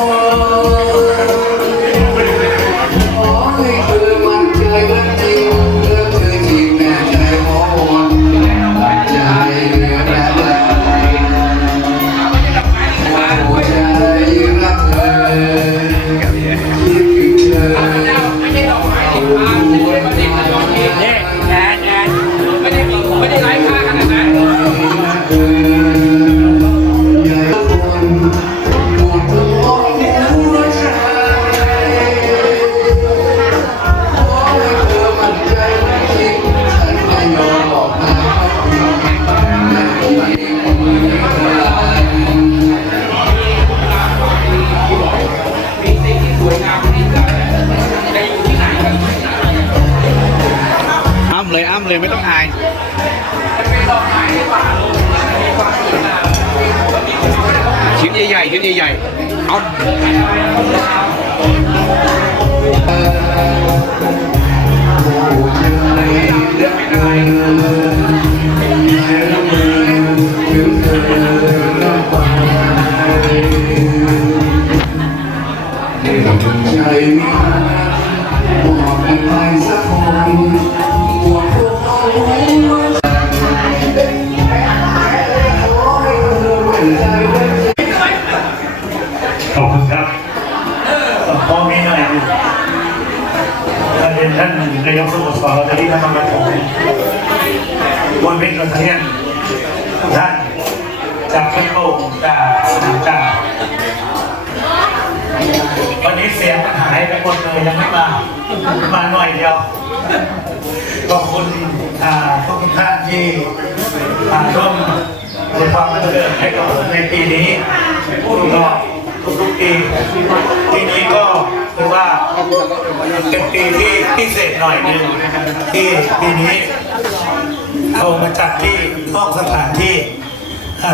Oh. ใหญ่ๆเอาใจ ขอบคุณอ่าทุกท่านที่มาร่วมในความบันเทิงให้กับผมในปีนี้ก็ทุกๆปีปีนี้ก็ถือว่าเป็นปีที่พิเศษหน่อยหนึงที่ปีนี้เรามาจัดที่นอกสถานที่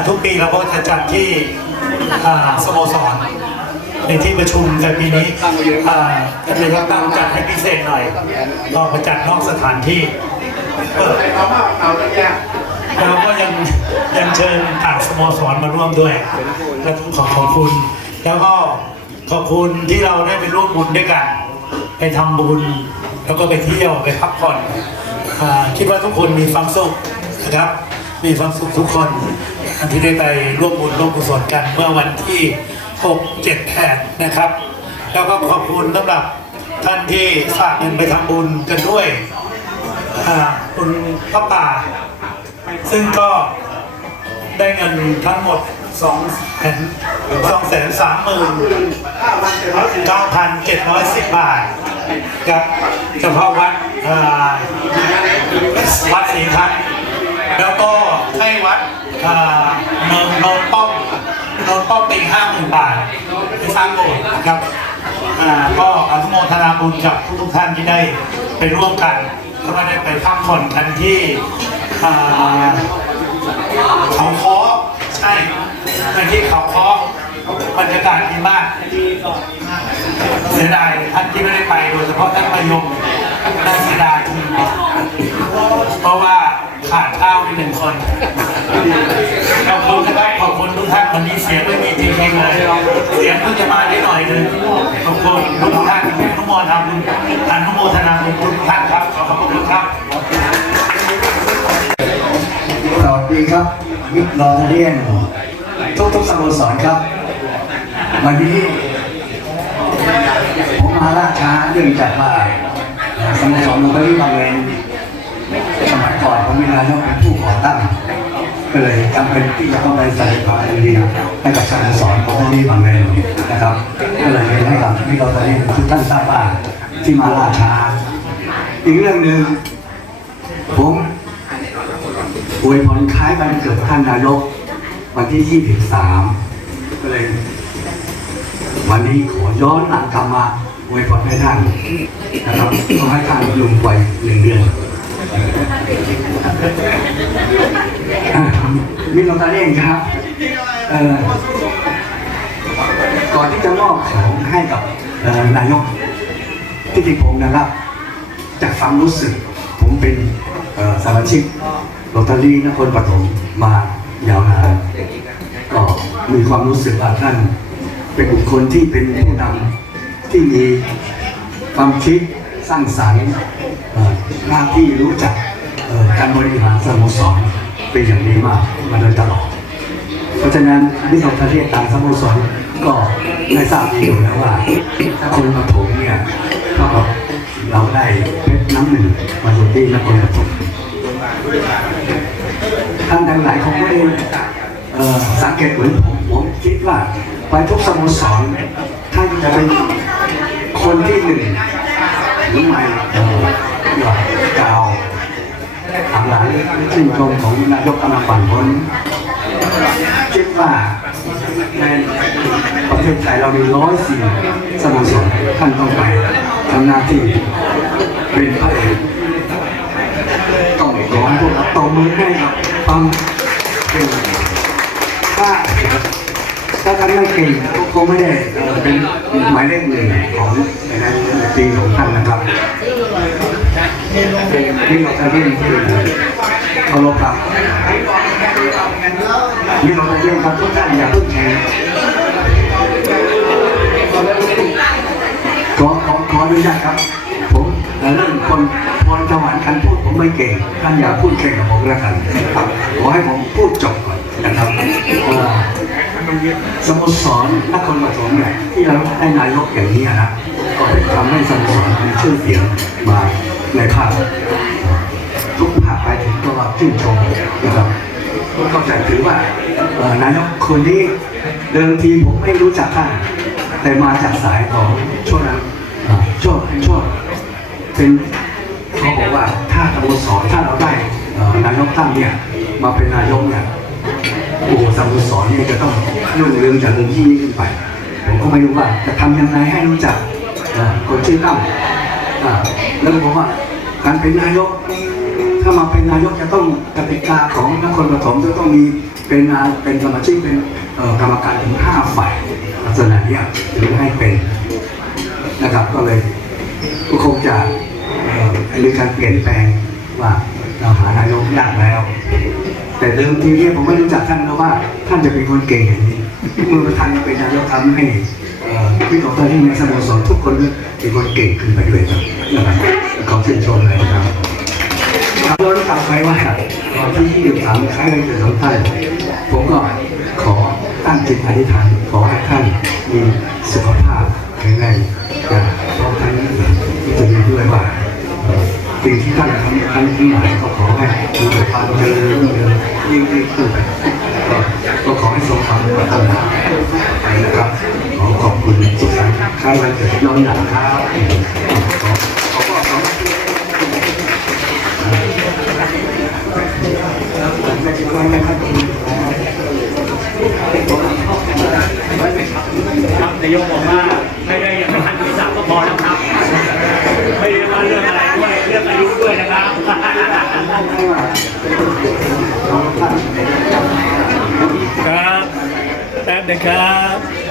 ทุกปีเราก็จะจัดที่สโมสร ในที่ประชุมแต่ปีนี้อ่าก็เลยตั้งจัดให้พิเศษหน่อยก็มาจัดนอกสถานที่เปิดเอามาเอาแล้วเนี่ยเราก็ยังยังเชิญต่างสโมสรมาร่วมด้วยและต้องขอขอบคุณ แล้วก็ขอบคุณที่เราได้ไปร่วมบุญด้วยกันไปทำบุญ แล้วก็ไปเที่ยวไปพักผ่อนอ่าคิดว่าทุกคนมีความสุขนะครับ มีความสุขทุกคนที่ได้ไปร่วมบุญร่วมกุศลกันเมื่อวันที่ 6 7 8นนะครับ แล้วก็ขอบคุณสำหรับท่านที่ฝากเงินไปทำบุญกันด้วยคุณพระป่า ซึ่งก็ได้เงินทั้งหมด2องแสนสองแสนสามหมื่นเก้าพันเจ็ดร้อยสิบบาทกับเฉพาะวัดวัดศรีทัศน์แล้วก็ให้วัดเมืองโนนป้อม โนนป้อมปีห้าหมื่นบาทไปสร้างโบสถ์นะครับอ่าก็อนุโมทนาบุญกับทุกท่านที่ได้ไปร่วมกันก็ได้ไปพักผ่อนกันที่เขาคอใช่ไปที่เขาคอบรรยากาศดีมากเสียดายท่านที่ไม่ได้ไปโดยเฉพาะท่านประยงน่าเสียดายเพราะว่าขาดข้าวไปหนึ่งคน วันนี้เสียงไม่มีจริงๆเลย เสียงเพิ่งจะมาได้หน่อยหนึงขอบคุณทุกท่านอนุโมทนาบุญอนุโมทนาบุญทุกท่านครับ ขอบคุณครับสวัสดีครับมิตรลอเรียนทุกทุกสโมสรครับ วันนี้ผมมาล่าช้าเนื่องจากว่าสโมสรมันก็รีบางเงินสมัยก่อนผมมีนายกเป็นผู้ก่อตั้ง ก็เลยจำเป็นที่จะต้องไปใส่ความดียให้กับสโมสรของที่บางเงินนะครับก็เลยให้กับมิตรลอเรียนทุกท่านทราบว่าที่มาล่าช้า อีกเรื่องหนึ่งผมอวยพรคล้ายวันเกิดท่านนายก วันที่ 23 ก็เลยวันนี้ขอย้อนหลังกลับมาอวยพรให้ท่านนะครับขอให้ท่านลุงไปหนึ่งเดือน มิตรลอตเตอรี่ครับ เอ่อก่อนที่จะมอบของให้กับนายกทิติพงศ์นะครับ จากความรู้สึก ผมเป็นสมาชิกโรตารี่นครปฐมมายาวนานก็มีความรู้สึกว่าท่าน เป็นบุคคลที่เป็นผู้นำที่มีความคิดสร้างสรรค์หน้าที่รู้จักการบริหารสโมสร เป็นอย่างดีมากมาโดยตลอด เพราะฉะนั้นวิทยาประเทศต่างสโมสรก็ได้ทราบดีอยู่แล้วว่า ถ้าคนปฐมเนี่ยเท่ากับเราได้เพชรน้ำหนึ่งมาอยู่ที่นครปฐมท่านทั้งหลายคงไม่ได้เออสังเกตเหมือนผมผมคิดว่าไปทุกสโมสรท่านจะเป็นคนที่หนึ่งหรือไม่เออหยอดกาวทา หลังชื่นชมของนายกกำลังฝันพ้นคิดว่าในประเทศไทยเรามีร้อยสี่สโมสรท่านต้องไปทำหน้าที่เป็นพระเอกต้องร้องพวกเราตบมือให้กับความเป็นถ้าถ้าท่านไม่เก่งก็ไม่ได้เอ่อเป็นหมายเลขหนึ่งของในปีของท่านนะครับ เป็นที่เราจะเรียนที่สุดเคารพครับนี่เราจะเรียนครับทุกท่านอย่าพิ่งแข่งขอขอขออนุญาตครับผมเรื่องคนพรสวรรค์การพูดผมไม่เก่งท่านอย่าพูดแข่งกับผมแล้วกันครับขอให้ผมพูดจบก่อนนะครับเอ่อสโมสรนครปฐมเนี่ยที่เราได้นายกอย่างนี้นะก็ได้ทำให้สโมสรมีชื่อเสียงมา ในภาคทุกภาคไปถึงก็ว่าชื่นชมนะครับก็จะถือว่าเอ่อนายกคนนี้เดิมทีผมไม่รู้จักท่านแต่มาจากสายของช่วงนั้นอ่าช่วงช่วงเป็นเขาบอกว่าถ้าสโมสรถ้าเราได้เอ่อนายกท่านเนี่ยมาเป็นนายกเนี่ยโอ้โหสโมสรเนี่ยจะต้องรุ่งเรืองจากเรื่องที่นี้ขึ้นไป ผมก็ไม่รู้ว่าจะทำยังไงให้รู้จักอ่าคนชื่อตั้มอ่า แล้วผมว่าการเป็นนายก ถ้ามาเป็นนายกจะต้องกติกาของนครปฐมจะต้องมีเป็นนาเป็นสมาชิกเป็นกรรมการถึงห้าฝ่ายลักษณะเนี้ยถึงให้เป็นนะครับก็เลยก็คงจะเอ่อมีการเปลี่ยนแปลงว่าเราหานายกยากแล้ว แต่เดิมทีเนี่ยผมไม่รู้จักท่านนะว่า ท่านจะเป็นคนเก่งอย่างนี้เมื่อท่านเป็นนายกทำให้ เอ่อพี่ของท่านที่ในสโมสรทุกคนเป็นคนเก่งขึ้นไปด้วยครับนะครับขอชื่นชมเลยนะครับครับย้อนกลับไปว่าตอนที่ที่ถามคล้ายกันเกิดของท่านผมก็ขอตั้งจิตอธิษฐานขอให้ท่านมีสุขภาพแข็งแรงอย่าพร้อมทั้งจะมีด้วยว่าสิ่งที่ท่านทำครั้งที่หลายก็ขอให้มีแต่ความเจริญรุ่งเรืองยิ่งยิ่งขึ้นก็ขอให้ทรงความปรารถนา สันต์คล้ายวันเกิดน้องหนังครับอขอขอบคุณนายกบอกว่าไม่ได้ยังไม่ทันศีรษะก็พอแล้วครับ ไม่ได้ว่าเรื่องอะไรด้วยเรื่องอายุด้วยนะครับครับแป๊บนึงครับ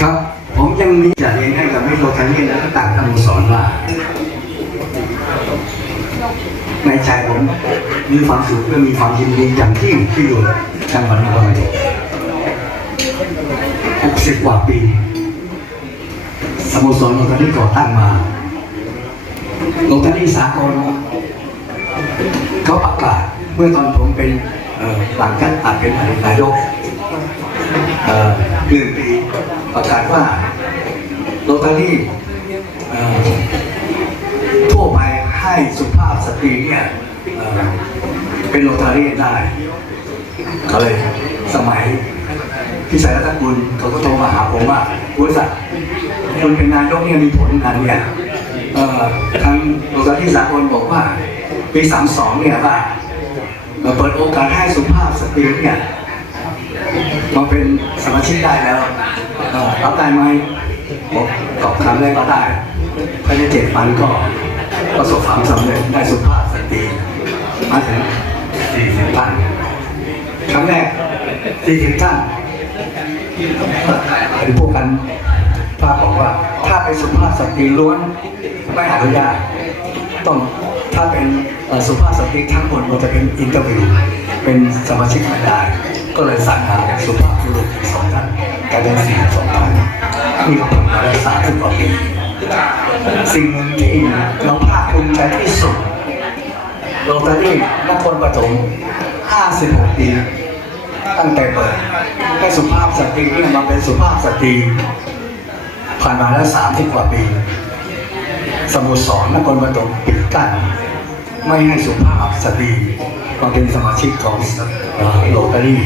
ครับ ผมยังมีจะเรียนให้กับมิโรทาเนียนและก็ต่างสโมสรว่าในใจผมมีความสุขและมีความยินดีอย่างที่ที่อยู่จังหวัดนครปฐม60 กว่าปี สโมสรโรตารี่ก่อตั้งมาโรตารี่สากล เขาประกาศเมื่อตอนผมเป็นหลังจากตัดเป็นนายกหนึ่งปีประกาศว่าโรตารี่ทั่วไปให้สุภาพสตรีเนี่ยเเป็นโรตารี่ได้ก็เลยสมัยพี่สายรัตนกุลเขาก็โทรมาหาผมว่าบริษัทคุณเป็นนายกเนี่ยมีผลงานเนี่ยเอ่อทางโรตารี่สากลบอกว่า ปีสามสองเนี่ยว่าเอ่อเปิดโอกาสให้สุภาพสตรีเนี่ยมาเป็นสมาชิกได้แล้วรับได้ไหมตอบคำแรกก็ได้ภายในเจ็ดวันก็ประสบความสำเร็จได้สุภาพสตรีมาถึง40ท่านครั้งแรก40ท่านเป็นพวกกันภาพบอกว่าถ้าเป็นสุภาพสตรีล้วนไม่อนุญาต ต้องถ้าเป็นสุภาพสตรีทั้งหมดมันจะเป็นอินเตอร์วิวเป็นสมาชิกไม่ได้ ก็เลยสั่งหาสุภาพบุรุษสองท่านกลายเป็นสี่สองท่านนี่ก็ผมมาได้สามสิบกว่าปีสิ่งหนึ่งที่เราภาคภูมิใจที่สุดโรตารี่นครปฐม56 ปี ตั้งแต่เปิดให้สุภาพสตรีเนี่ยมาเป็นสุภาพสตรีผ่านมาแล้ว30 กว่าปี สโมุสรนครปฐมปิดกั้นไม่ให้สุภาพสตรีมาเป็นสมาชิกของเอ่อโรตารี่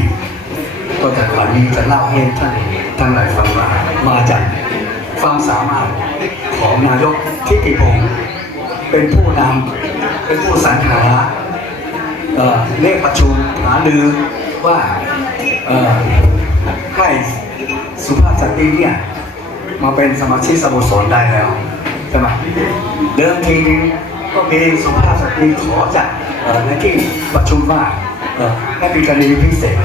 ก็แต่ก่อนนี้จะเล่าให้ท่านทั้งหลายฟังว่ามาจากความสามารถของนายกทิติพงศ์เป็นผู้นำเป็นผู้สรรหาเรียกประชุมหารือว่าให้สุภาพสตรีเนี่ยมาเป็นสมาชิกสโมสรได้แล้ว ช่ไหมเดิมทีนึงก็มีสุภาพสตรีขอจากในที่ประชุมว่าให้เป็นกรณีพิเศษ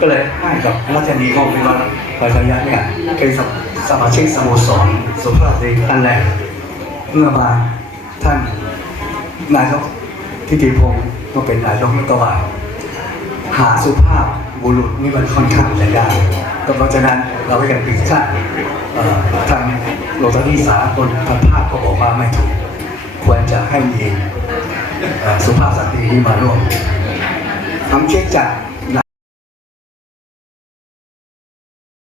ก็เลยให้กับรัชนีของพิวัตรปัทยะเนี่ยเป็นสมาชิกสโมสรสุภาพสตรีท่านแรกเมื่อมาท่านนายกทิติพงศ์ก็เป็นนายกรัฐบาลหาสุภาพบุรุษนี่มันค่อนข้างจะยากก็เพราะฉะนั้นเราก็ยังปิดขั้นเอ่อทาง ลตารี่สากลพันภาคก็บอกว่าไม่ถูก ควรจะให้มีสุภาพสตรีนี่มาร่วมทำเช็คจาก